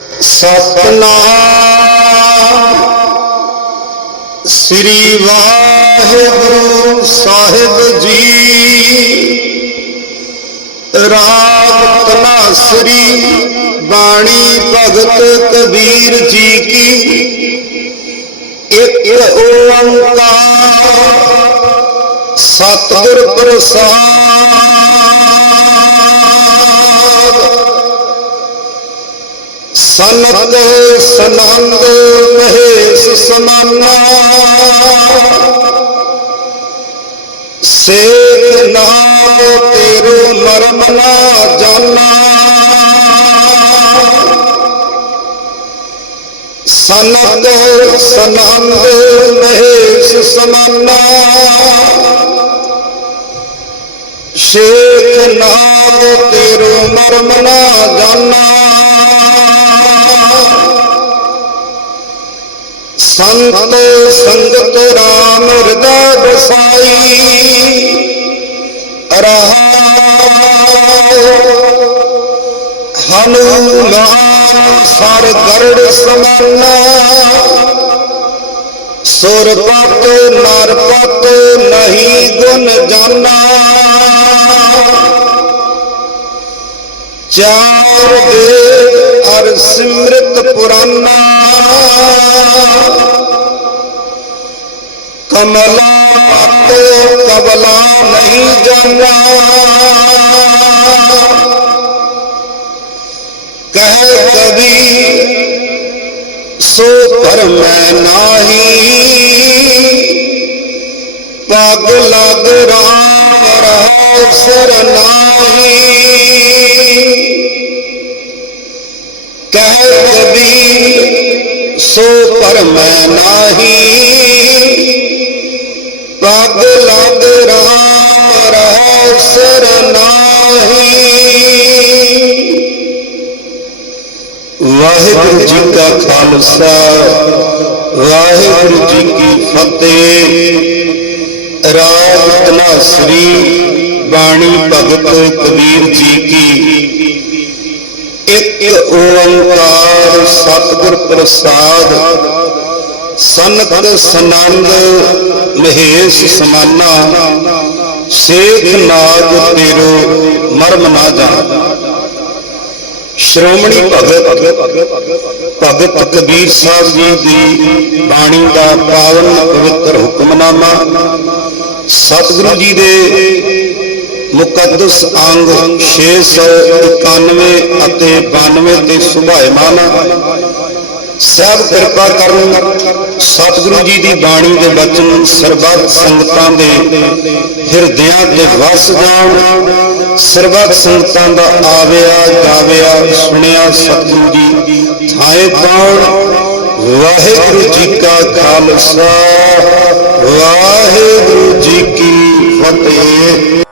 ਸਤਨਾਮ ਸ੍ਰੀ ਵਾਹਿਗੁਰੂ ਸਾਹਿਬ ਜੀ। ਰਾਗ ਤਨਾਸਰੀ ਬਾਣੀ ਭਗਤ ਕਬੀਰ ਜੀ ਕੀ। ਇੱਕ ਓੰਕਾਰ ਸਤਿਗੁਰ ਪ੍ਰਸਾਦ ਸਨਤ ਸਨੰਦ ਮਹੇਸ਼ ਸਮਾਨਾ। ਸੇਖ ਨਾਮ ਤੇਰੋ ਮਰਮ ਨਾ ਜਾਣਾ ਸਨਤ ਸਨੰਦ ਮਹੇਸ਼ ਸਮਾਨਾ। ਸ਼ੇਖ ਨਾਮ ਤੇਰੋ ਮਰਮ ਨਾ ਜਾਣਾ ਸੰਤ ਸੰਗਤ ਰਾਮ ਹਿਰਦੈ ਬਸਾਈ ਰਹਾਉ ਹਨੂਮਾਨ ਸਰ ਗਰੜ ਸਮਾਨਾ। ਸੁਰਪਤ ਨਰਪਤ ਨਹੀਂ ਗੁਣ ਜਾਨਾ। ਚਾਰ ਦੇ ਅਰ ਸਿਮਰਤ ਪੁਰਾਨਾ। ਕਮਲਾ ਪਤ ਕਬਲਾ ਨਹੀਂ ਜਾਣਾ ਕਹਿ ਕਵੀ ਸੋ ਪਰਮੈ ਨਾਹੀ। ਪਗ ਲਗ ਰਾਮ ਰਹੋ ਸਰਨਾਹੀ ਕਹਿ ਕਬੀਰ ਸੋ ਪਰਮੈ ਨਾਹੀ। ਪਗ ਲਗ ਰਾਮ ਰਹੋ ਸਰਨਾਹੀ ਵਾਹਿਗੁਰੂ ਜੀ ਕਾ ਖਾਲਸਾ, ਵਾਹਿਗੁਰੂ ਜੀ ਕੀ ਫਤਿਹ। ਰਾਗ ਤਨਾਸਰੀ ਬਾਣੀ ਭਗਤ ਕਬੀਰ ਜੀ ਕੀ। ਇੱਕ ਓੰਕਾਰ ਸਤਿਗੁਰ ਪ੍ਰਸਾਦ, ਸਨਤ ਸਨੰਦ ਮਹੇਸ਼ ਸਮਾਨਾ, ਸੇਖ ਨਾਗ ਤੇਰੋ ਮਰਮ ਨਾ ਜਾਣ। ਸ਼੍ਰੋਮਣੀ ਭਗਤ ਭਗਤ ਕਬੀਰ ਸਾਹਿਬ ਜੀ ਦੀ ਬਾਣੀ ਦਾ ਪਾਵਨ ਪਵਿੱਤਰ ਹੁਕਮਨਾਮਾ, ਸਤਿਗੁਰੂ ਜੀ ਦੇ ਮੁਕੱਦਸ ਅੰਗ 691 ਅਤੇ 92 ਤੇ ਸੁਭਾਇਮਾਨ ਸਭ ਕਿਰਪਾ ਕਰਨ ਸਤਿਗੁਰੂ ਜੀ ਦੀ ਬਾਣੀ ਦੇ ਬਚਨ, ਸਰਬੱਤ ਸੰਗਤਾਂ ਦੇ ਹਿਰਦਿਆਂ ਤੇ ਵਸ ਜਾਣ। ਸਰਬੱਤ ਸੰਗਤਾਂ ਦਾ ਆਵਿਆ, ਜਾਵਿਆ, ਸੁਣਿਆ ਸਤਿਗੁਰੂ ਜੀ ਥਾਏ ਪਾਉਣ ਵਾਹਿਗੁਰੂ ਜੀ ਕਾ ਖਾਲਸਾ, ਵਾਹਿਗੁਰੂ ਜੀ ਕੀ ਫਤਿਹ।